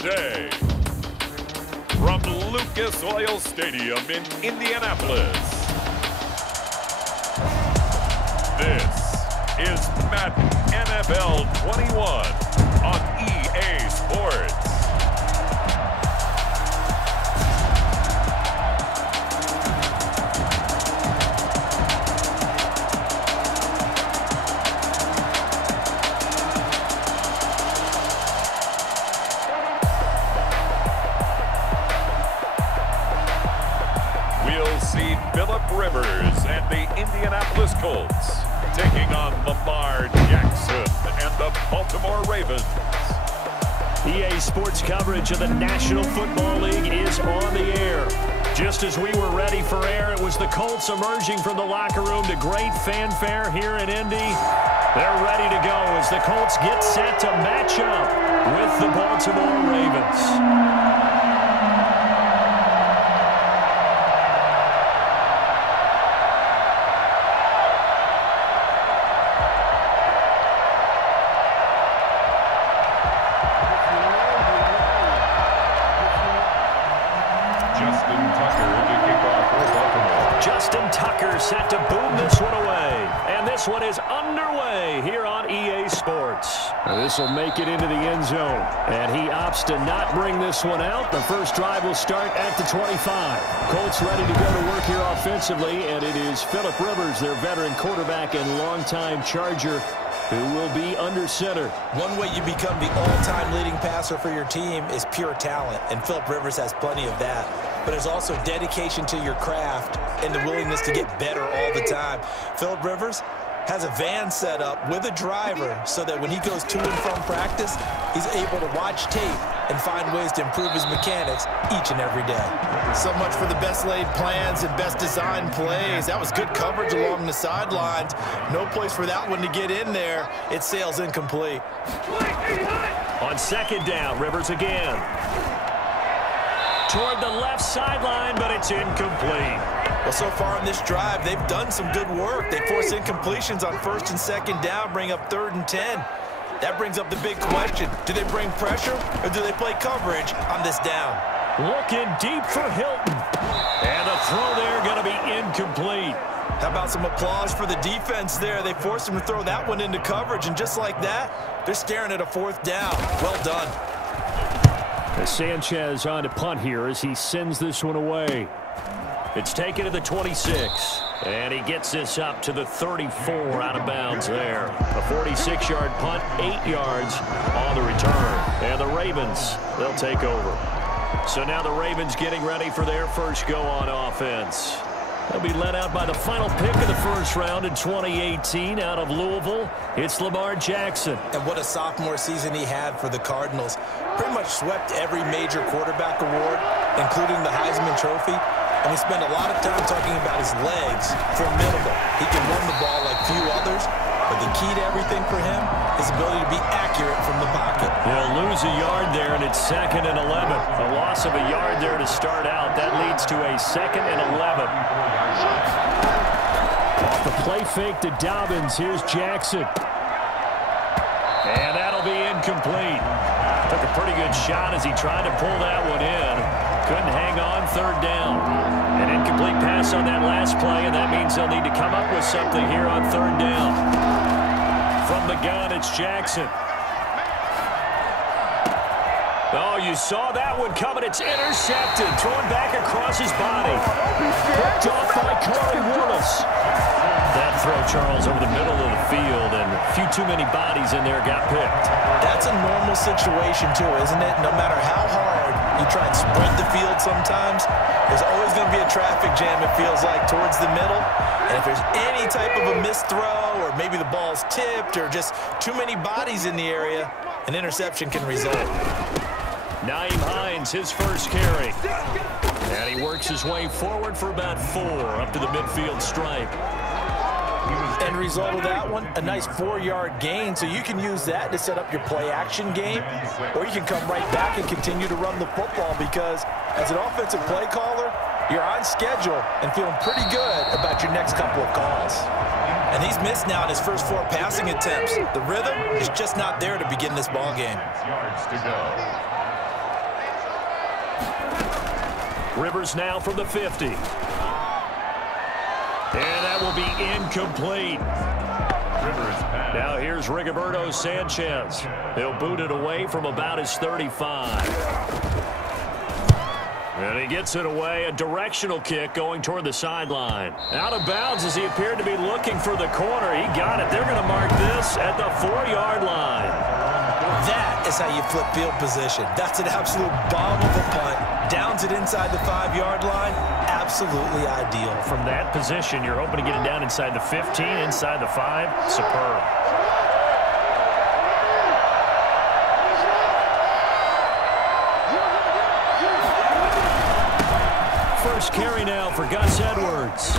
today. From Lucas Oil Stadium in Indianapolis, this is Madden NFL 21 on EA Sports. We'll see Phillip Rivers and the Indianapolis Colts taking on Lamar Jackson and the Baltimore Ravens. EA Sports coverage of the National Football League is on the air. Just as we were ready for air, it was the Colts emerging from the locker room to great fanfare here in Indy. They're ready to go as the Colts get set to match up with the Baltimore Ravens. Set to boom this one away. And this one is underway here on EA Sports. This will make it into the end zone. And he opts to not bring this one out. The first drive will start at the 25. Colts ready to go to work here offensively. And it is Phillip Rivers, their veteran quarterback and longtime Charger, who will be under center. One way you become the all-time leading passer for your team is pure talent. And Phillip Rivers has plenty of that. But there's also dedication to your craft and the willingness to get better all the time. Phillip Rivers has a van set up with a driver so that when he goes to and from practice, he's able to watch tape and find ways to improve his mechanics each and every day. So much for the best laid plans and best designed plays. That was good coverage along the sidelines. No place for that one to get in there. It sails incomplete. On second down, Rivers again. Toward the left sideline, but it's incomplete. Well, so far in this drive, they've done some good work. They force incompletions on first and second down, bring up 3rd and 10. That brings up the big question. Do they bring pressure or do they play coverage on this down? Looking deep for Hilton. And a throw there going to be incomplete. How about some applause for the defense there? They forced him to throw that one into coverage, and just like that, they're staring at a 4th down. Well done. Sanchez on to punt here as he sends this one away. It's taken to the 26, and he gets this up to the 34 out of bounds there. A 46-yard punt, 8 yards on the return. And the Ravens, they'll take over. So now the Ravens getting ready for their first go on offense. They'll be led out by the final pick of the first round in 2018 out of Louisville. It's Lamar Jackson. And what a sophomore season he had for the Cardinals. Pretty much swept every major quarterback award, including the Heisman Trophy. And we spend a lot of time talking about his legs. Formidable. He can run the ball like few others. But the key to everything for him is the ability to be accurate from the pocket. He'll lose a yard there, and it's 2nd and 11. A loss of a yard there to start out. That leads to a 2nd and 11. Off the play fake to Dobbins. Here's Jackson. And that'll be incomplete. Took a pretty good shot as he tried to pull that one in. Couldn't hang on, 3rd down. An incomplete pass on that last play, and that means they'll need to come up with something here on 3rd down. From the gun, it's Jackson. Oh, you saw that one coming. It's intercepted. Thrown back across his body. Picked off by Corey Willis. That throw, Charles, over the middle of the field, and a few too many bodies in there got picked. That's a normal situation, too, isn't it? No matter how hard you try and sprint the field sometimes, there's always going to be a traffic jam, it feels like, towards the middle. And if there's any type of a missed throw, or maybe the ball's tipped, or just too many bodies in the area, an interception can result. Naeem Hines, his first carry. And he works his way forward for about 4 up to the midfield stripe. End result of that one, a nice 4-yard gain, so you can use that to set up your play-action game, or you can come right back and continue to run the football because as an offensive play caller, you're on schedule and feeling pretty good about your next couple of calls. And he's missed now in his first 4 passing attempts. The rhythm is just not there to begin this ball game. Rivers now from the 50. And that will be incomplete. Now here's Rigoberto Sanchez. He'll boot it away from about his 35. And he gets it away, a directional kick going toward the sideline. Out of bounds as he appeared to be looking for the corner. He got it. They're going to mark this at the 4-yard line. That is how you flip field position. That's an absolute bomb of a punt. Downs it inside the 5-yard line. Absolutely ideal. From that position, you're hoping to get it down inside the 15, inside the 5. Superb. First carry now for Gus Edwards.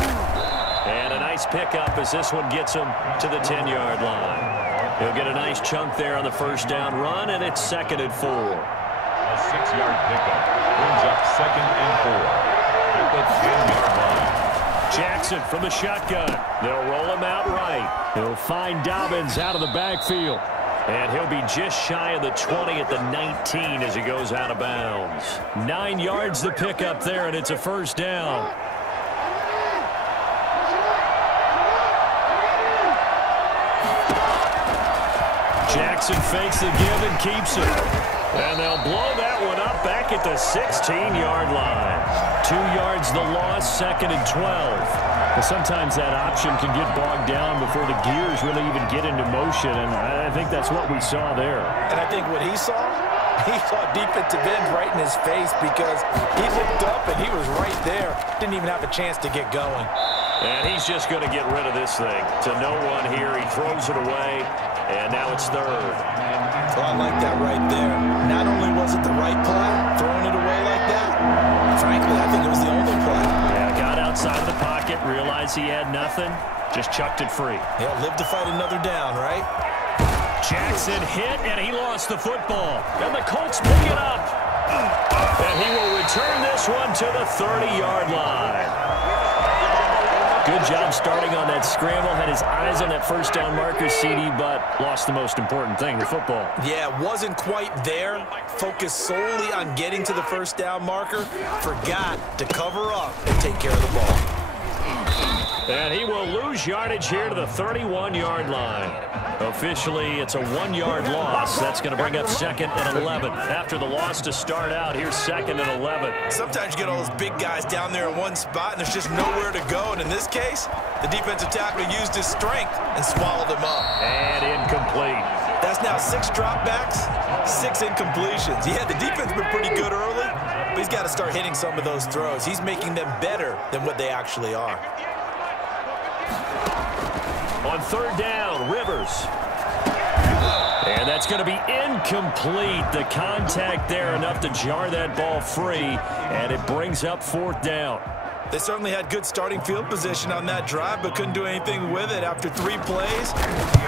And a nice pickup as this one gets him to the 10-yard line. He'll get a nice chunk there on the first down run, and it's 2nd and 4. A 6-yard pickup brings up 2nd and 4 at the 10-yard line. Jackson from the shotgun. They'll roll him out right. He'll find Dobbins out of the backfield. And he'll be just shy of the 20 at the 19 as he goes out of bounds. 9 yards the pickup there, and it's a first down. Jackson fakes the give and keeps it. And they'll blow that one up back at the 16-yard line. 2 yards the loss, 2nd and 12. Well, sometimes that option can get bogged down before the gears really even get into motion, and I think that's what we saw there. And I think what he saw defensive end right in his face because he looked up and he was right there. Didn't even have a chance to get going. And he's just going to get rid of this thing. To no one here, he throws it away, and now it's 3rd. Well, I like that right there. Not only was it the right play, throwing it away like that, frankly, I think it was the only play. Yeah, got outside of the pocket, realized he had nothing, just chucked it free. Yeah, live to fight another down, right? Jackson hit, and he lost the football. And the Colts pick it up. And he will return this one to the 30-yard line. Good job starting on that scramble. Had his eyes on that first down marker, CD, but lost the most important thing, the football. Yeah, wasn't quite there. Focused solely on getting to the first down marker. Forgot to cover up and take care of the ball. And he will lose yardage here to the 31-yard line. Officially, it's a 1-yard loss. That's going to bring up 2nd and 11. After the loss to start out, here's 2nd and 11. Sometimes you get all those big guys down there in one spot, and there's just nowhere to go. And in this case, the defensive tackle used his strength and swallowed him up. And incomplete. That's now 6 dropbacks, 6 incompletions. Yeah, the defense has been pretty good early, but he's got to start hitting some of those throws. He's making them better than what they actually are. On 3rd down, Rivers. And that's going to be incomplete. The contact there enough to jar that ball free, and it brings up 4th down. They certainly had good starting field position on that drive, but couldn't do anything with it after 3 plays.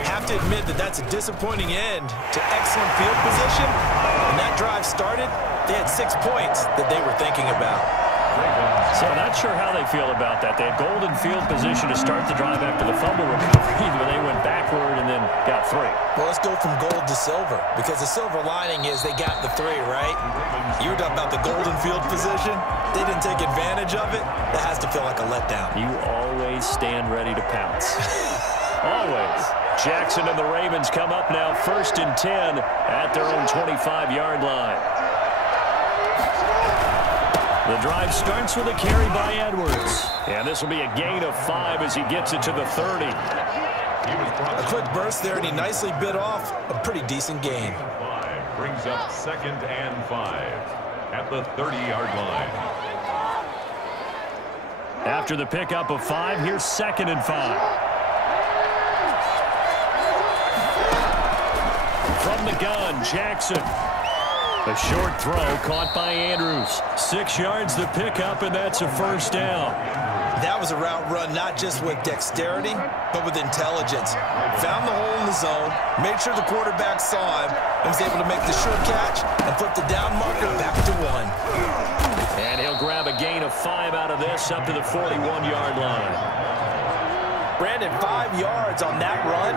Have to admit that that's a disappointing end to excellent field position. When that drive started, they had 6 points that they were thinking about. So not sure how they feel about that. They had golden field position to start the drive after the fumble recovery, but they went backward and then got 3. Well, let's go from gold to silver, because the silver lining is they got the 3, right? You were talking about the golden field position. They didn't take advantage of it. That has to feel like a letdown. You always stand ready to pounce. Always. Jackson and the Ravens come up now 1st and 10 at their own 25-yard line. The drive starts with a carry by Edwards. And this will be a gain of 5 as he gets it to the 30. A quick burst there, and he nicely bit off a pretty decent gain. Brings up 2nd and 5 at the 30-yard line. After the pickup of 5, here's 2nd and 5. From the gun, Jackson. A short throw caught by Andrews. 6 yards the pickup, and that's a first down. That was a route run not just with dexterity, but with intelligence. Found the hole in the zone, made sure the quarterback saw him, and was able to make the sure catch and flip the down marker back to 1. And he'll grab a gain of 5 out of this up to the 41-yard line. Brandon, 5 yards on that run.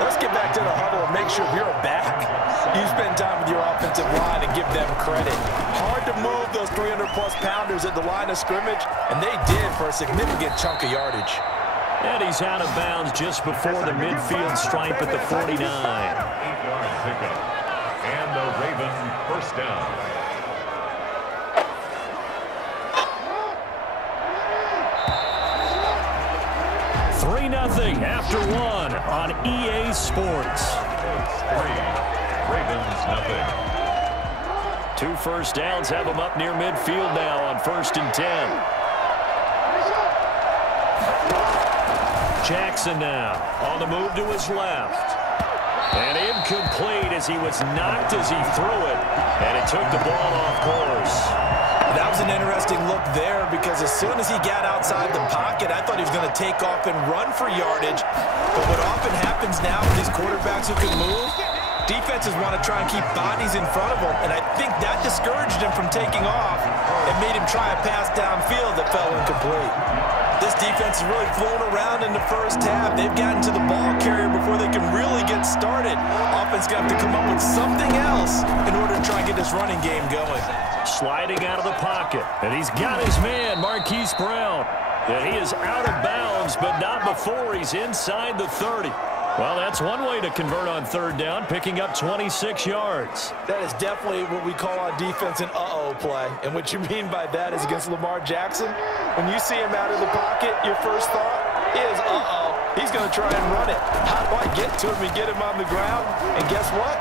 Let's get back to the huddle and make sure you're back. You spend time with your offensive line and give them credit. Hard to to move those 300-plus pounders at the line of scrimmage, and they did for a significant chunk of yardage. And he's out of bounds just before the midfield stripe at the 49. 8-yard pickup. And the Ravens first down. 3-0 after one on EA Sports. 3, Ravens nothing. 2 first downs have them up near midfield now on 1st and 10. Jackson now on the move to his left. And incomplete as he was knocked as he threw it. And it took the ball off course. That was an interesting look there because as soon as he got outside the pocket, I thought he was going to take off and run for yardage. But what often happens now with these quarterbacks who can move, defenses want to try and keep bodies in front of them, and I think that discouraged him from taking off and made him try a pass downfield that fell incomplete. This defense has really flown around in the first half. They've gotten to the ball carrier before they can really get started. Offense going to have to come up with something else in order to try and get this running game going. Sliding out of the pocket, and he's got his man, Marquise Brown. And he is out of bounds, but not before he's inside the 30. Well, that's one way to convert on 3rd down, picking up 26 yards. That is definitely what we call on defense an uh-oh play. And what you mean by that is against Lamar Jackson, when you see him out of the pocket, your first thought is, uh-oh, he's going to try and run it. How do I get to him and get him on the ground? And guess what?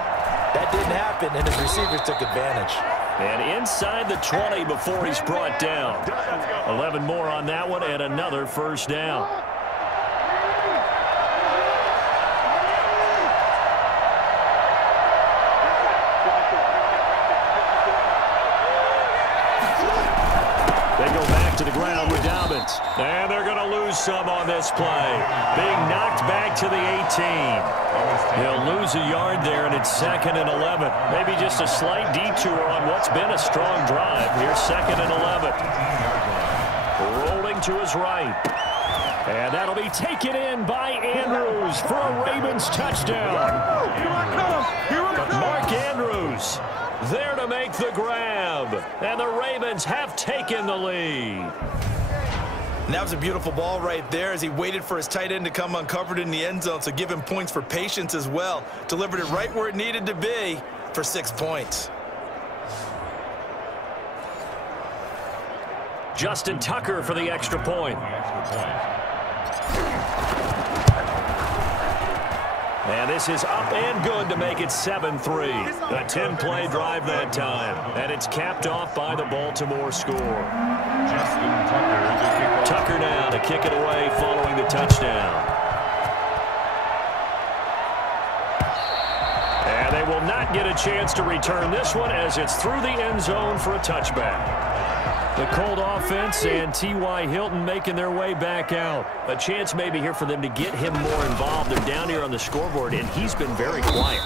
That didn't happen, and his receivers took advantage. And inside the 20 before he's brought down. 11 more on that one and another first down. They go back to the ground with Dobbins. And they're going to lose some on this play. Being knocked back to the 18. He'll lose a yard there, and it's 2nd and 11. Maybe just a slight detour on what's been a strong drive. Here's 2nd and 11. Rolling to his right. And that'll be taken in by Andrews for a Ravens touchdown. But Mark Andrews there to make the grab. And the Ravens have taken the lead. And that was a beautiful ball right there as he waited for his tight end to come uncovered in the end zone, so give him points for patience as well. Delivered it right where it needed to be for 6 points. Justin Tucker for the extra point. And this is up and good to make it 7-3. A 10-play drive that time. And it's capped off by the Baltimore score. Justin Tucker now to kick it away following the touchdown. And they will not get a chance to return this one as it's through the end zone for a touchback. The Colt offense and T.Y. Hilton making their way back out. A chance maybe here for them to get him more involved. They're down here on the scoreboard, and he's been very quiet.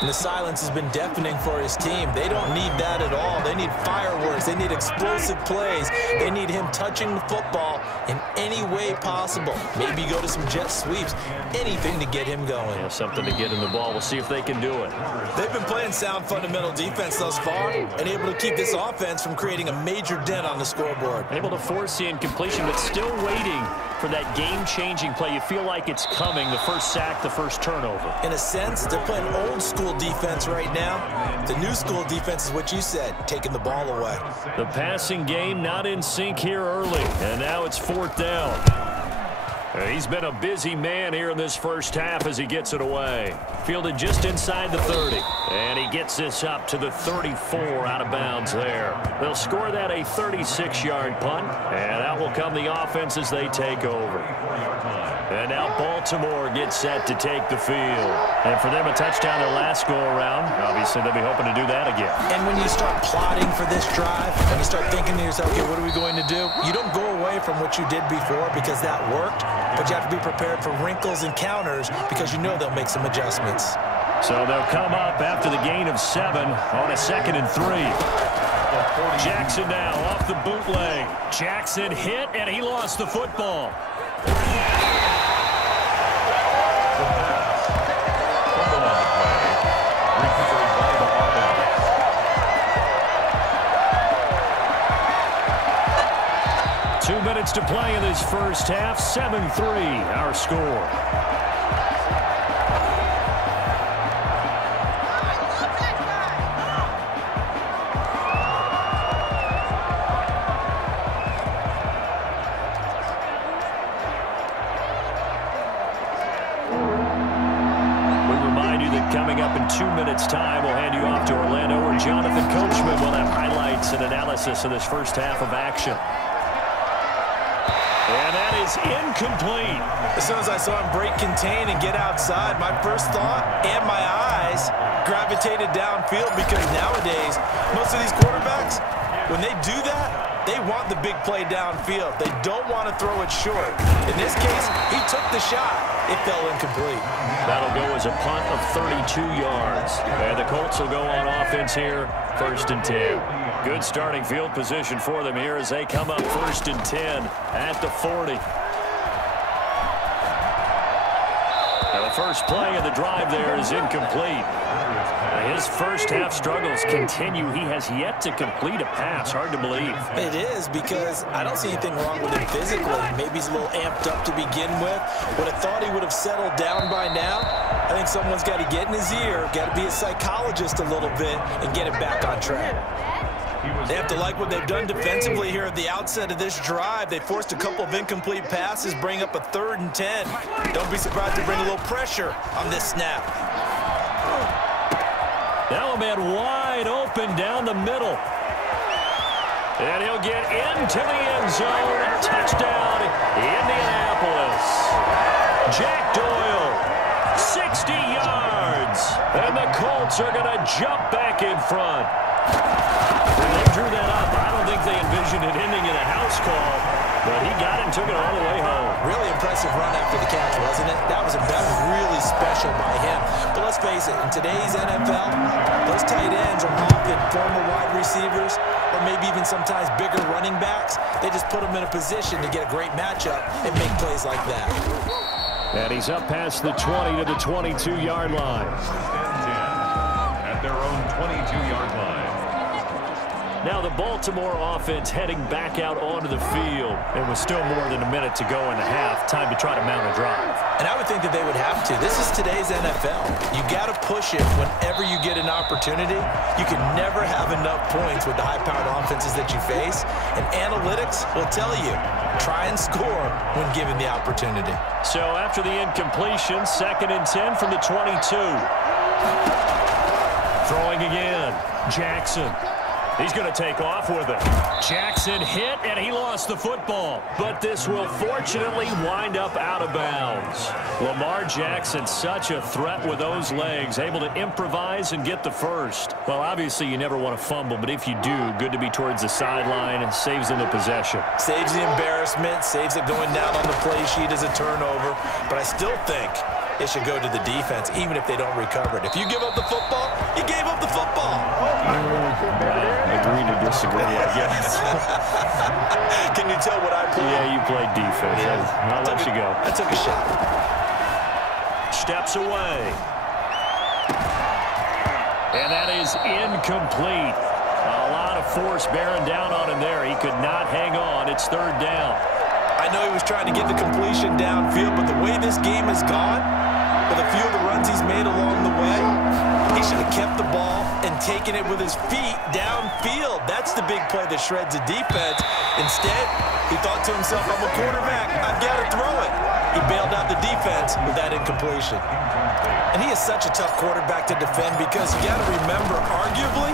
And the silence has been deafening for his team. They don't need that at all. They need fireworks. They need explosive plays. They need him touching the football in any way possible. Maybe go to some jet sweeps. Anything to get him going. Yeah, something to get him the ball. We'll see if they can do it. They've been playing sound fundamental defense thus far and able to keep this offense from creating a major dent on the scoreboard. Able to force the incompletion, but still waiting for that game-changing play. You feel like it's coming, the first sack, the first turnover. In a sense, they're playing old school defense right now. The new school defense is what you said, taking the ball away. The passing game not in sync here early, and now it's 4th down. He's been a busy man here in this first half as he gets it away. Fielded just inside the 30. And he gets this up to the 34 out of bounds there. They'll score that a 36-yard punt. And out will come the offense as they take over. And now Baltimore gets set to take the field. And for them, a touchdown their last go-around. Obviously, they'll be hoping to do that again. And when you start plotting for this drive, and you start thinking to yourself, okay, what are we going to do? You don't go away from what you did before because that worked, but you have to be prepared for wrinkles and counters because you know they'll make some adjustments. So they'll come up after the gain of 7 on a 2nd and 3. Jackson now off the bootleg. Jackson hit, and he lost the football. minutes to play in this first half. 7-3, our score. Coming up in 2 minutes' time, we'll hand you off to Orlando, where Jonathan Coachman will have highlights and analysis of this first half of action. And that is incomplete. As soon as I saw him break contain and get outside, my first thought and my eyes gravitated downfield, because nowadays, most of these quarterbacks, when they do that, they want the big play downfield. They don't want to throw it short. In this case, he took the shot. It fell incomplete. That'll go as a punt of 32 yards. And the Colts will go on offense here, 1st and 10. Good starting field position for them here as they come up 1st and 10 at the 40. Now the first play of the drive there is incomplete. His first half struggles continue. He has yet to complete a pass. Hard to believe. It is, because I don't see anything wrong with him physically. Maybe he's a little amped up to begin with. Would have thought he would have settled down by now. I think someone's got to get in his ear, got to be a psychologist a little bit, and get him back on track. They have to like what they've done defensively here at the outset of this drive. They forced a couple of incomplete passes, bring up a 3rd and 10. Don't be surprised to bring a little pressure on this snap. Now a man wide open down the middle. And he'll get into the end zone. Touchdown, Indianapolis. Jack Doyle, 60 yards. And the Colts are going to jump back in front. When they drew that up, I don't think they envisioned it ending in a house call. But he got it and took it all the way home. Really impressive run after the catch, wasn't it? That was really special by him. But let's face it, in today's NFL, those tight ends are often former wide receivers, or maybe even sometimes bigger running backs. They just put them in a position to get a great matchup and make plays like that. And he's up past the 20 to the 22-yard line. At their own 22-yard line. Now the Baltimore offense heading back out onto the field. And with still more than a minute to go in the half, time to try to mount a drive. And I would think that they would have to. This is today's NFL. You got to push it whenever you get an opportunity. You can never have enough points with the high-powered offenses that you face. And analytics will tell you, try and score when given the opportunity. So after the incompletion, 2nd and 10 from the 22. Throwing again, Jackson. He's going to take off with it. Jackson hit, and he lost the football. But this will fortunately wind up out of bounds. Lamar Jackson, such a threat with those legs, able to improvise and get the first. Well, obviously, you never want to fumble, but if you do, good to be towards the sideline and saves them the possession. Saves the embarrassment, saves it going down on the play sheet as a turnover. But I still think it should go to the defense, even if they don't recover it. If you give up the football, you gave up the football. Agree to disagree, I guess. Can you tell what I played? Yeah, you played defense. Yeah. I'll let you go. I took a shot. Steps away. And that is incomplete. A lot of force bearing down on him there. He could not hang on. It's 3rd down. I know he was trying to get the completion downfield, but the way this game has gone, with a few of the runs he's made along the way, he should have kept the ball and taken it with his feet downfield. That's the big play that shreds a defense. Instead, he thought to himself, I'm a quarterback, I've got to throw it. He bailed out the defense with that incompletion. And he is such a tough quarterback to defend, because you got to remember, arguably,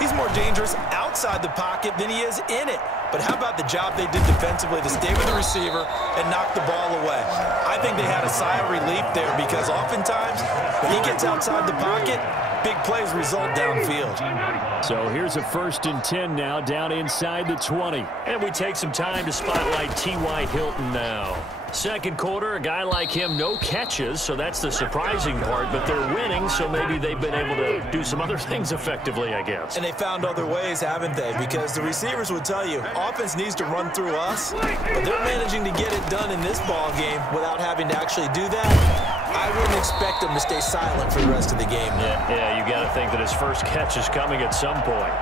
he's more dangerous outside the pocket than he is in it. But how about the job they did defensively to stay with the receiver and knock the ball away? I think they had a sigh of relief there, because oftentimes when he gets outside the pocket, big plays result downfield. So here's a 1st and 10 now, down inside the 20. And we take some time to spotlight T.Y. Hilton now. 2nd quarter, a guy like him, no catches, so that's the surprising part, but they're winning, so maybe they've been able to do some other things effectively, I guess. And they found other ways, haven't they? Because the receivers would tell you, offense needs to run through us, but they're managing to get it done in this ball game without having to actually do that. I wouldn't expect him to stay silent for the rest of the game. Yeah, you got to think that his first catch is coming at some point.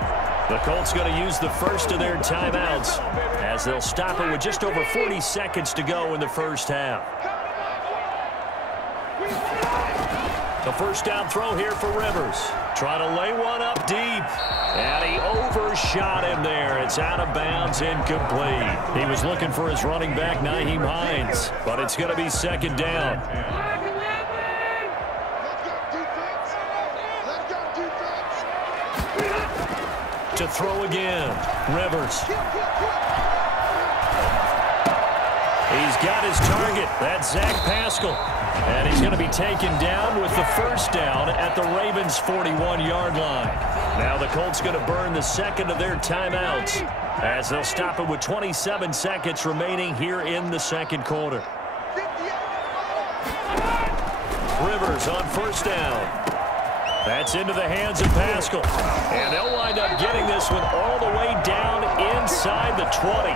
The Colts going to use the first of their timeouts as they'll stop it with just over 40 seconds to go in the first half. The first down throw here for Rivers. Trying to lay one up deep. And he overshot him there. It's out of bounds, incomplete. He was looking for his running back, Nyheim Hines. But it's going to be second down. To throw again. Rivers. He's got his target. That's Zach Pascal. And he's going to be taken down with the first down at the Ravens' 41-yard line. Now the Colts going to burn the second of their timeouts as they'll stop it with 27 seconds remaining here in the second quarter. Rivers on first down. That's into the hands of Pascal. And they'll wind up getting this one all the way down inside the 20.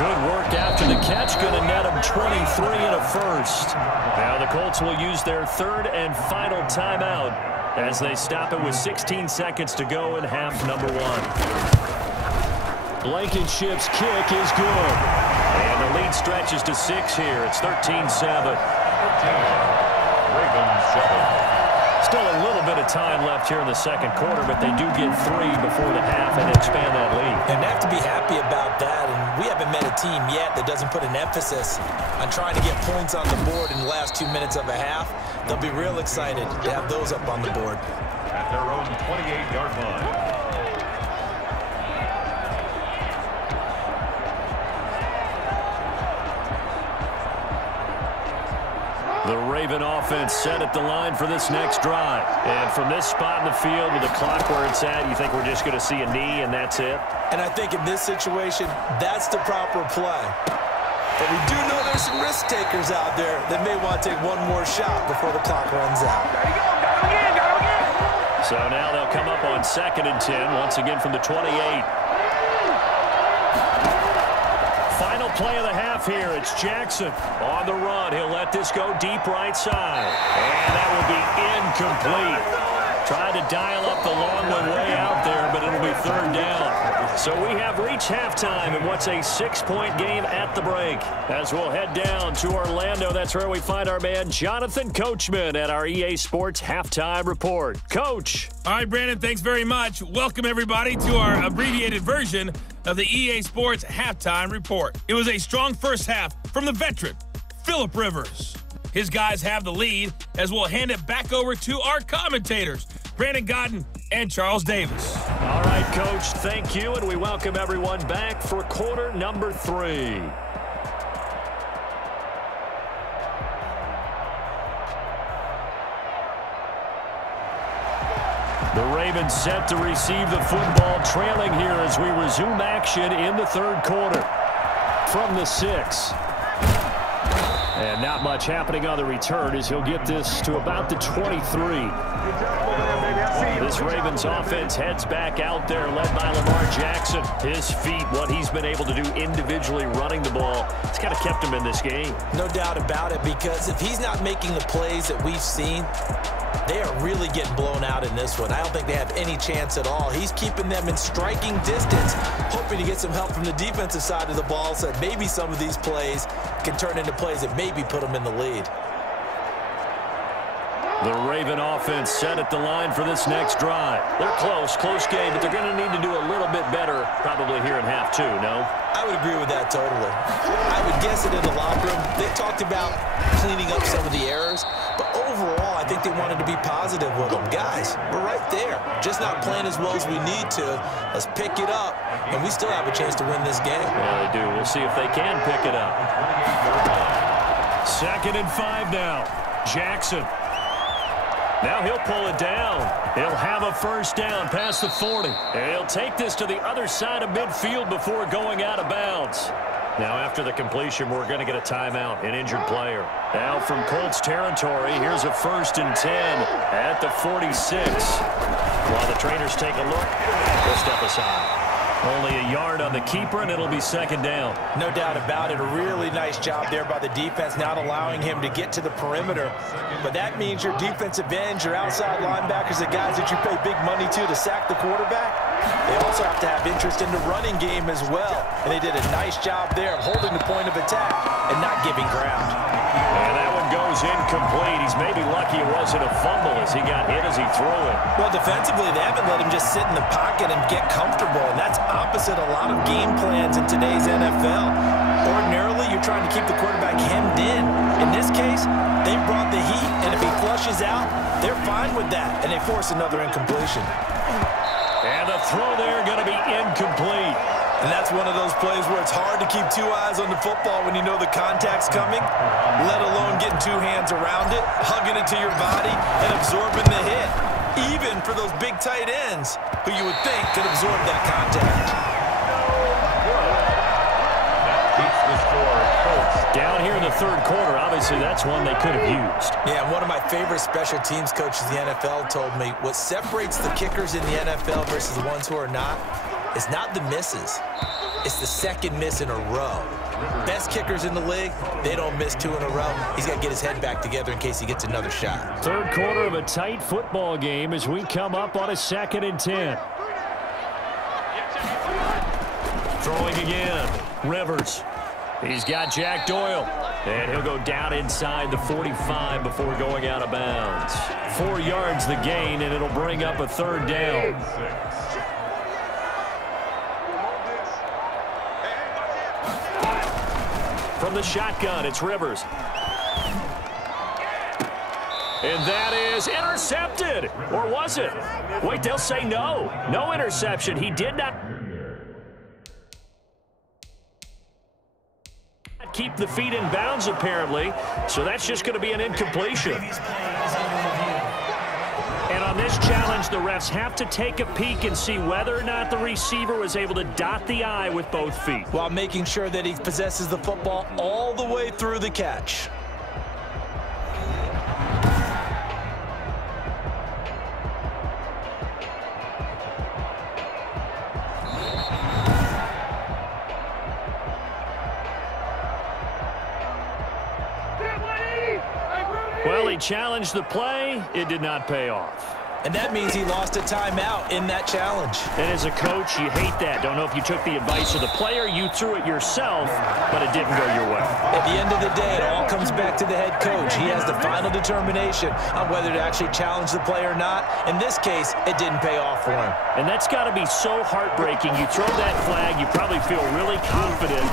Good work after the catch. Going to net them 23 and a first. Now the Colts will use their third and final timeout as they stop it with 16 seconds to go in half number one. Blankenship's kick is good. And the lead stretches to 6 here. It's 13-7. Ravens 7. Still a little bit of time left here in the second quarter, but they do get 3 before the half and expand that lead. And they have to be happy about that. And we haven't met a team yet that doesn't put an emphasis on trying to get points on the board in the last 2 minutes of a half. They'll be real excited to have those up on the board. At their own 28-yard line. The Raven offense set at the line for this next drive. And from this spot in the field with the clock where it's at, you think we're just going to see a knee and that's it? And I think in this situation, that's the proper play. But we do know there's some risk takers out there that may want to take one more shot before the clock runs out. So now they'll come up on 2nd and 10, once again from the 28. Final play of the half here. It's Jackson on the run. He'll let this go deep right side. And that will be incomplete. Tried to dial up the long one way out there, but it'll be third down. So we have reached halftime in what's a 6-point game at the break. As we'll head down to Orlando, that's where we find our man Jonathan Coachman at our EA Sports Halftime Report. Coach. All right, Brandon, thanks very much. Welcome, everybody, to our abbreviated version of the EA Sports Halftime Report. It was a strong first half from the veteran, Phillip Rivers. His guys have the lead as we'll hand it back over to our commentators, Brandon Godden and Charles Davis. All right, Coach, thank you, and we welcome everyone back for quarter number 3. The Ravens set to receive the football, trailing here as we resume action in the third quarter. From the 6. And not much happening on the return as he'll get this to about the 23. This Ravens offense heads back out there, led by Lamar Jackson. His feet, what he's been able to do individually running the ball, it's kind of kept him in this game. No doubt about it, because if he's not making the plays that we've seen, they are really getting blown out in this one. I don't think they have any chance at all. He's keeping them in striking distance, hoping to get some help from the defensive side of the ball so that maybe some of these plays can turn into plays that maybe put them in the lead. The Raven offense set at the line for this next drive. They're close game, but they're going to need to do a little bit better probably here in half 2, no? I would agree with that totally. I would guess it in the locker room. They talked about cleaning up some of the errors, but overall, I think they wanted to be positive with them. Guys, we're right there. Just not playing as well as we need to. Let's pick it up, and we still have a chance to win this game. Yeah, they do. We'll see if they can pick it up. 2nd and 5 now. Jackson. Now he'll pull it down. He'll have a first down past the 40. And he'll take this to the other side of midfield before going out of bounds. Now after the completion, we're going to get a timeout, an injured player. Now from Colts territory, here's a 1st and 10 at the 46. While the trainers take a look, they'll step aside. Only a yard on the keeper, and it'll be second down. No doubt about it. A really nice job there by the defense, not allowing him to get to the perimeter. But that means your defensive ends, your outside linebackers, the guys that you pay big money to sack the quarterback, They also have to have interest in the running game as well. And they did a nice job there of holding the point of attack and not giving ground. And that one goes incomplete. He's maybe lucky it wasn't a fumble as he got hit as he threw it. Well, defensively, they haven't let him just sit in the pocket and get comfortable. And that's opposite a lot of game plans in today's NFL. Ordinarily, you're trying to keep the quarterback hemmed in. In this case, they brought the heat, and if he flushes out, they're fine with that, and they force another incompletion. And the throw there going to be incomplete. And that's one of those plays where it's hard to keep two eyes on the football when you know the contact's coming, let alone getting two hands around it, hugging it to your body, and absorbing the hit, even for those big tight ends who you would think could absorb that contact. Down here in the third quarter, obviously that's one they could have used. Yeah, one of my favorite special teams coaches in the NFL told me what separates the kickers in the NFL versus the ones who are not is not the misses. It's the second miss in a row. Best kickers in the league, they don't miss two in a row. He's got to get his head back together in case he gets another shot. Third quarter of a tight football game as we come up on a 2nd and 10. Throwing again, Rivers. He's got Jack Doyle, and he'll go down inside the 45 before going out of bounds. 4 yards the gain, and it'll bring up a 3rd down. From the shotgun, it's Rivers. And that is intercepted. Or was it? Wait, they'll say no. No interception. He did not keep the feet in bounds, apparently. So that's just going to be an incompletion. And on this challenge, the refs have to take a peek and see whether or not the receiver was able to dot the I with both feet, while making sure that he possesses the football all the way through the catch. Well, he challenged the play. It did not pay off. And that means he lost a timeout in that challenge. And as a coach, you hate that. Don't know if you took the advice of the player, you threw it yourself, but it didn't go your way. At the end of the day, it all comes back to the head coach. He has the final determination on whether to actually challenge the play or not. In this case, it didn't pay off for him. And that's got to be so heartbreaking. You throw that flag, you probably feel really confident,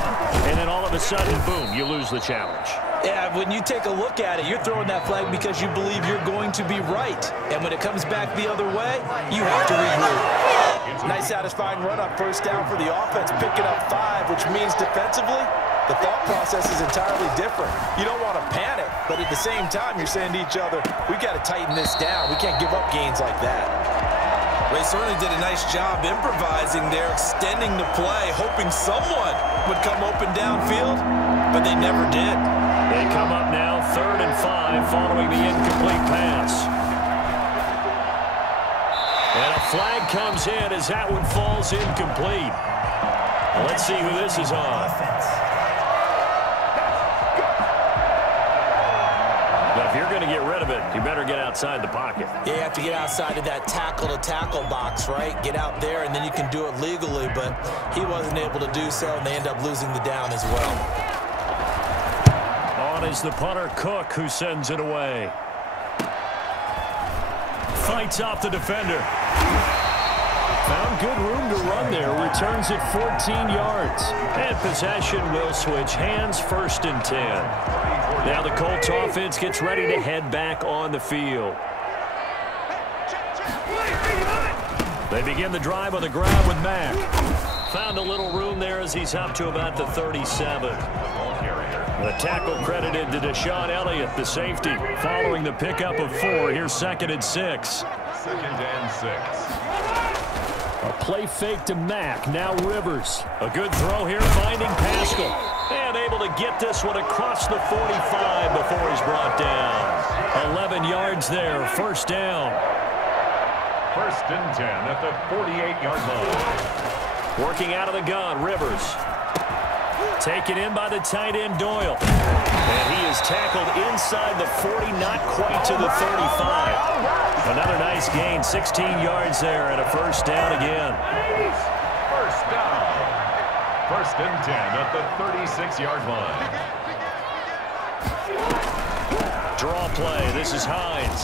and then all of a sudden, boom, you lose the challenge. Yeah, when you take a look at it, you're throwing that flag because you believe you're going to be right. And when it comes back the other way, you have to regroup. Nice satisfying run up, 1st down for the offense, picking up 5, which means defensively, the thought process is entirely different. You don't want to panic, but at the same time, you're saying to each other, we got to tighten this down. We can't give up gains like that. They certainly did a nice job improvising there, extending the play, hoping someone would come open downfield, but they never did. They come up now 3rd and 5 following the incomplete pass. And a flag comes in as that one falls incomplete. Well, let's see who this is on. Now, if you're going to get rid of it, you better get outside the pocket. Yeah, you have to get outside of that tackle-to-tackle box, right? Get out there, and then you can do it legally, but he wasn't able to do so, and they end up losing the down as well. On is the punter, Cook, who sends it away. Fights off the defender. Found good room to run there. Returns it 14 yards. And possession will switch hands, 1st and 10. Now the Colts offense gets ready to head back on the field. They begin the drive on the ground with Mack. Found a little room there as he's up to about the 37. The tackle credited to Deshaun Elliott, the safety, following the pickup of 4. Here's 2nd and 6. 2nd and 6. A play fake to Mack. Now Rivers. A good throw here, finding Pascal. And able to get this one across the 45 before he's brought down. 11 yards there, 1st down. 1st and 10 at the 48-yard line. Working out of the gun, Rivers. Taken in by the tight end, Doyle. And he is tackled inside the 40, not quite to the 35. Another nice gain, 16 yards there, and a first down again. First down. First and 10 at the 36-yard line. Draw play. This is Hines.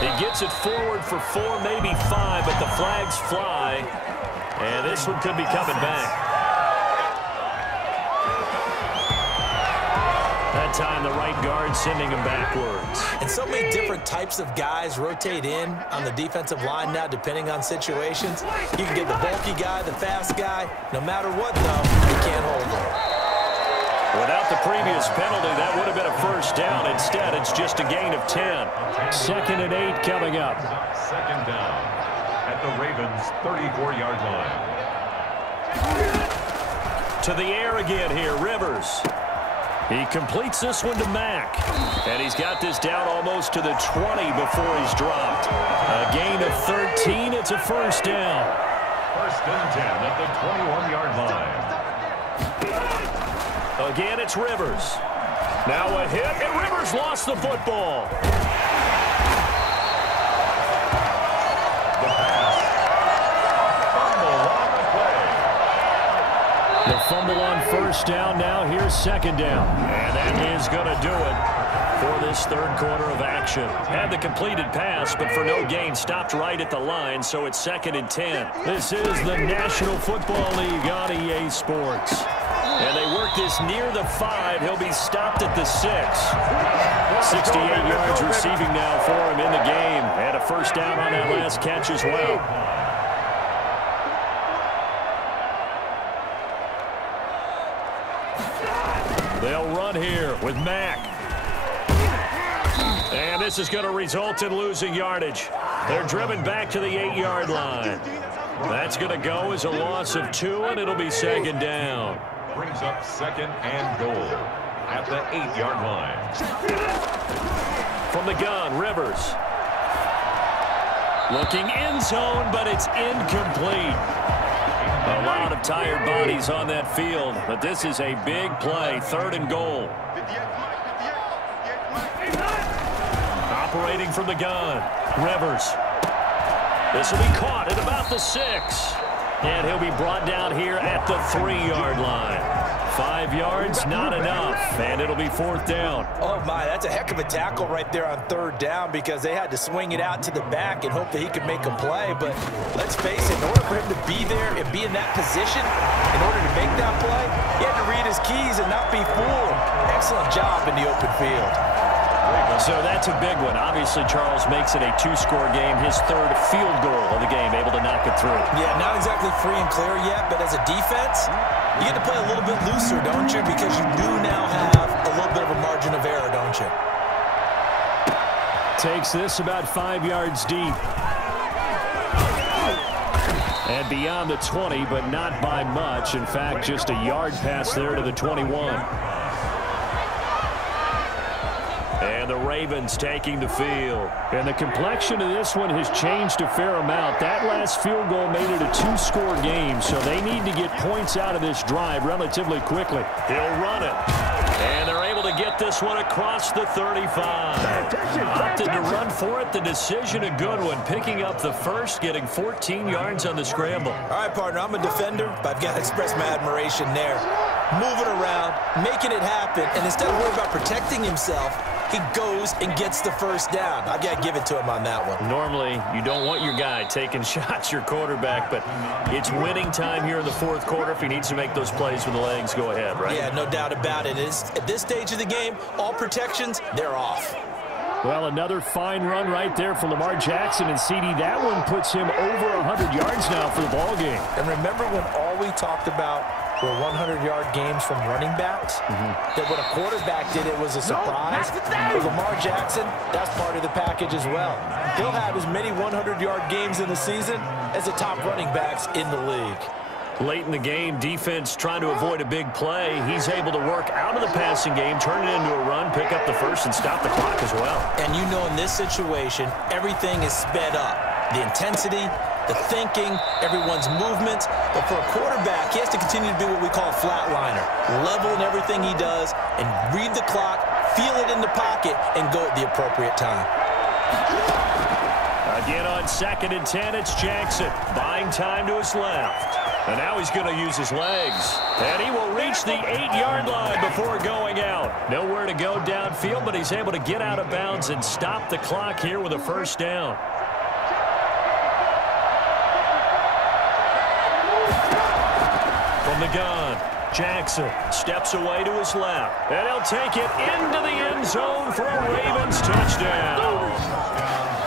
He gets it forward for 4, maybe 5, but the flags fly. And this one could be coming back. That time the right guard sending him backwards. And so many different types of guys rotate in on the defensive line now, depending on situations. You can get the bulky guy, the fast guy. No matter what, though, you can't hold him. Without the previous penalty, that would have been a first down. Instead, it's just a gain of 10. 2nd and 8 coming up. Second down at the Ravens' 34-yard line. To the air again here, Rivers. He completes this one to Mack. And he's got this down almost to the 20 before he's dropped. A gain of 13. It's a first down. First and 10 at the 21-yard line. Again, it's Rivers. Now a hit, and Rivers lost the football. The fumble on first down. Now here's second down. And that is going to do it for this third quarter of action. Had the completed pass, but for no gain, stopped right at the line, so it's 2nd and 10. This is the National Football League on EA Sports. And they work this near the 5. He'll be stopped at the 6. 68 yards receiving now for him in the game. And a first down on that last catch as well. They'll run here with Mack. And this is going to result in losing yardage. They're driven back to the 8-yard line. That's going to go as a loss of 2, and it'll be second down. Brings up 2nd and goal at the 8-yard line. From the gun, Rivers. Looking end zone, but it's incomplete. A lot of tired bodies on that field, but this is a big play, 3rd and goal. Operating from the gun, Rivers. This will be caught at about the 6. And he'll be brought down here at the 3-yard line. 5 yards, not enough, and it'll be 4th down. Oh, my, that's a heck of a tackle right there on 3rd down because they had to swing it out to the back and hope that he could make a play. But let's face it, in order for him to be there and be in that position, in order to make that play, he had to read his keys and not be fooled. Excellent job in the open field. So that's a big one. Obviously, Charles makes it a 2-score game. His 3rd field goal of the game, able to knock it through. Yeah, not exactly free and clear yet, but as a defense, you get to play a little bit looser, don't you? Because you do now have a little bit of a margin of error, don't you? Takes this about 5 yards deep. And beyond the 20, but not by much. In fact, just a yard pass there to the 21. And the Ravens taking the field. And the complexion of this one has changed a fair amount. That last field goal made it a 2-score game, so they need to get points out of this drive relatively quickly. He'll run it. And they're able to get this one across the 35. Opted to run for it. The decision a good one. Picking up the first, getting 14 yards on the scramble. All right, partner, I'm a defender, but I've got to express my admiration there. Moving around, making it happen, and instead of worrying about protecting himself, he goes and gets the first down. I've got to give it to him on that one. Normally, you don't want your guy taking shots, your quarterback, but it's winning time here in the 4th quarter. If he needs to make those plays with the legs, go ahead, right? Yeah, no doubt about it. At this stage of the game, all protections, they're off. Well, another fine run right there from Lamar Jackson and CD. That one puts him over 100 yards now for the ball game. And remember when all we talked about were 100-yard games from running backs? That when a quarterback did it was a surprise. For Lamar Jackson, that's part of the package as well. He'll have as many 100-yard games in the season as the top running backs in the league. Late in the game, defense trying to avoid a big play. He's able to work out of the passing game, turn it into a run, pick up the first, and stop the clock as well. And you know in this situation, everything is sped up. The intensity, the thinking, everyone's movements. But for a quarterback, he has to continue to be what we call a flatliner. Level in everything he does and read the clock, feel it in the pocket, and go at the appropriate time. Again on 2nd and 10, it's Jackson. Buying time to his left. And now he's going to use his legs. And he will reach the 8-yard line before going out. Nowhere to go downfield, but he's able to get out of bounds and stop the clock here with a first down. From the gun, Jackson steps away to his left. And he'll take it into the end zone for a Ravens touchdown.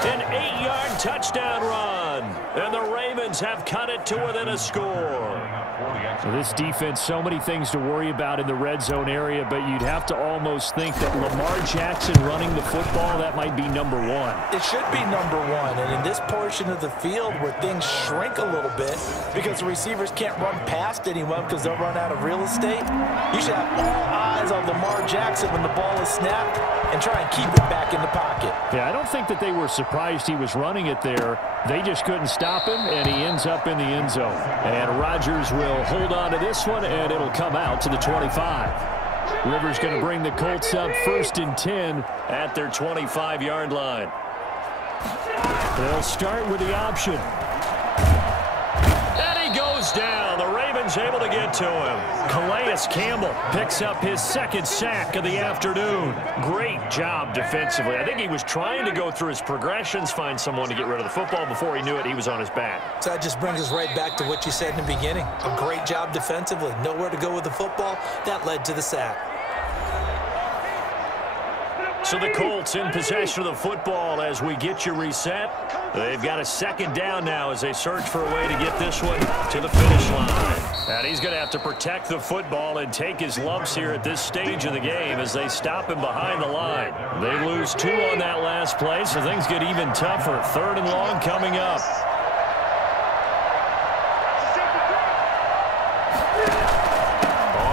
An 8-yard touchdown run. And the Ravens have cut it to within a score. This defense, so many things to worry about in the red zone area, but you'd have to almost think that Lamar Jackson running the football, that might be number one. It should be number one, and in this portion of the field where things shrink a little bit because the receivers can't run past anyone because they'll run out of real estate, you should have all eyes on Lamar Jackson when the ball is snapped and try and keep it back in the pocket. Yeah, I don't think that they were surprised he was running it there. They just couldn't stop him, and he ends up in the end zone. And Rodgers will hold on to this one, and it'll come out to the 25. Rivers going to bring the Colts up 1st and 10 at their 25-yard line. They'll start with the option. And he goes down. The Ravens able to get to him. Calais Campbell picks up his 2nd sack of the afternoon. Great job defensively. I think he was trying to go through his progressions, find someone to get rid of the football. Before he knew it, he was on his back. So that just brings us right back to what you said in the beginning. A great job defensively. Nowhere to go with the football. That led to the sack. So the Colts in possession of the football as we get you reset. They've got a 2nd down now as they search for a way to get this one to the finish line. And he's going to have to protect the football and take his lumps here at this stage of the game as they stop him behind the line. They lose 2 on that last play, so things get even tougher. 3rd and long coming up.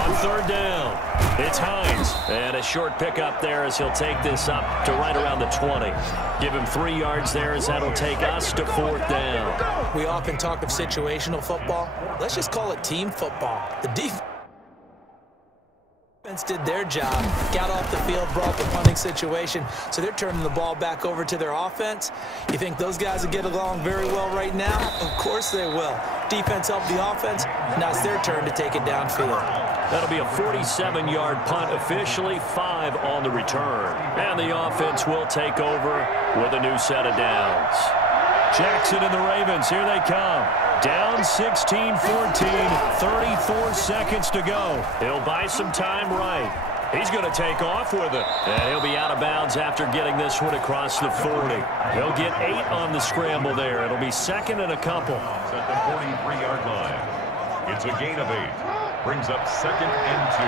On 3rd down, it's Hines. And a short pickup there as he'll take this up to right around the 20. Give him 3 yards there as that'll take us to 4th down. We often talk of situational football. Let's just call it team football. The defense did their job, got off the field, brought the punting situation, so they're turning the ball back over to their offense. You think those guys will get along very well right now? Of course they will. Defense helped the offense. Now it's their turn to take it downfield. That'll be a 47-yard punt, officially 5 on the return. And the offense will take over with a new set of downs. Jackson and the Ravens, here they come. Down 16-14, 34 seconds to go. He'll buy some time right. He's going to take off with it. And he'll be out of bounds after getting this one across the 40. He'll get 8 on the scramble there. It'll be 2nd and a couple. At the 43-yard line. It's a gain of 8. Brings up 2nd and 2.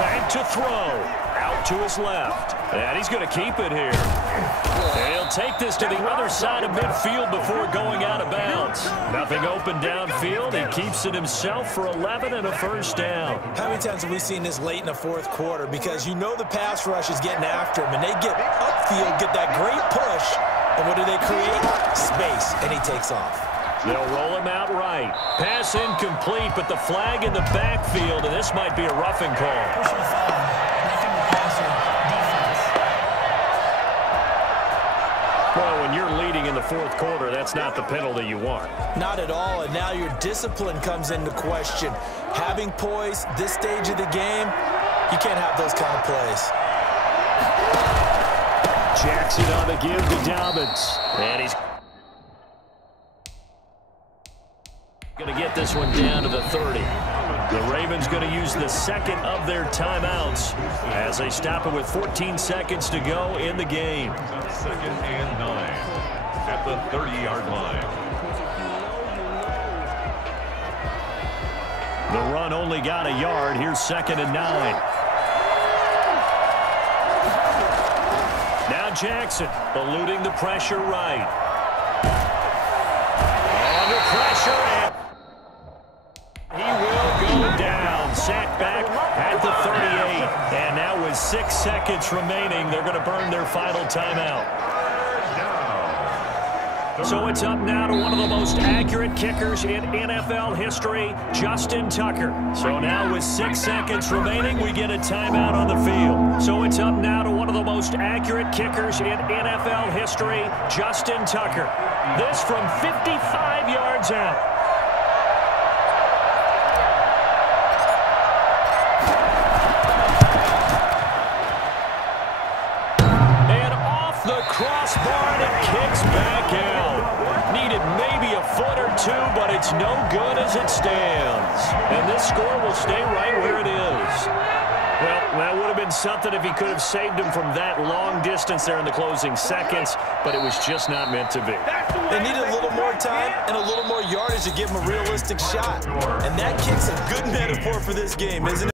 Back to throw. Out to his left. And he's going to keep it here. And he'll take this to the other side of midfield before going out of bounds. Nothing open downfield. He keeps it himself for 11 and a first down. How many times have we seen this late in the 4th quarter? Because you know the pass rush is getting after him, and they get upfield, get that great push, and what do they create? Space, and he takes off. They'll roll him out right. Pass incomplete, but the flag in the backfield, and this might be a roughing call. Well, when you're leading in the 4th quarter, that's not the penalty you want. Not at all, and now your discipline comes into question. Having poise this stage of the game, you can't have those kind of plays. Jackson on the give to Dobbins. And he's going to get this one down to the 30. The Ravens going to use the 2nd of their timeouts as they stop it with 14 seconds to go in the game. 2nd and 9 at the 30-yard line. The run only got a yard. Here's 2nd and 9. Now Jackson eluding the pressure right. Under pressure, and he will go down. Sack back at the 38. And now with 6 seconds remaining, they're going to burn their final timeout. So it's up now to one of the most accurate kickers in NFL history, Justin Tucker. So now with 6 seconds remaining, we get a timeout on the field. So it's up now to one of the most accurate kickers in NFL history, Justin Tucker. This from 55 yards out. The crossbar, and it kicks back out. Needed maybe a foot or two, but it's no good as it stands. And this score will stay right where it is. Well, that would have been something if he could have saved him from that long distance there in the closing seconds, but it was just not meant to be. They needed a little more time and a little more yardage to give him a realistic shot. And that kick's a good metaphor for this game, isn't it?